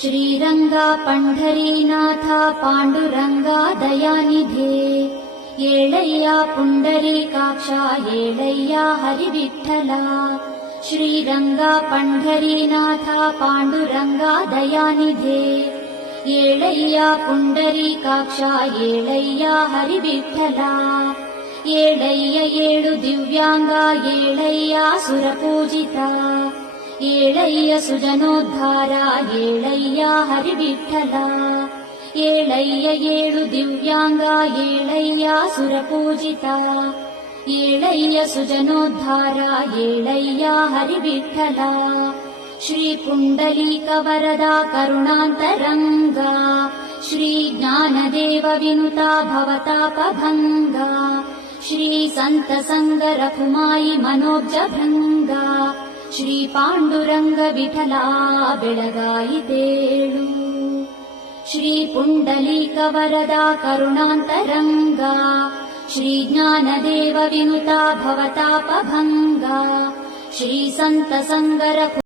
श्रीरंगा पंढरीनाथा पांडुरंगा दयानिधे येळय्या पुंडरीकाक्षा येळय्या हरिविठ्ठला श्रीरंगा पंढरीनाथा पांडुरंगा दयानिधे येळय्या पुंडरीकाक्षा येळय्या हरिविठ्ठला येळय्य येळु दिव्यांगा येळय्या सुरपूजिता येळय्य सुजनोद्धारा येळय्या हरिविठ्ठला येळय्य येळु दिव्यांगा येळय्या सुरपूजिता येळय्य सुजनोद्धारा येळय्या हरिविठ्ठला श्री पुंडलीक वरदा करुणान्तरंगा श्री ज्ञानदेव विनुता भवतापभंगा श्री संत संग रघुमाई मनोज भृंगा श्री पांडुरंग विठला बेळगायितेळु श्री पुंडलीक वरदा करुणान्तरंगा श्री ज्ञानदेव विनुता भवतापभंगा श्री संत संग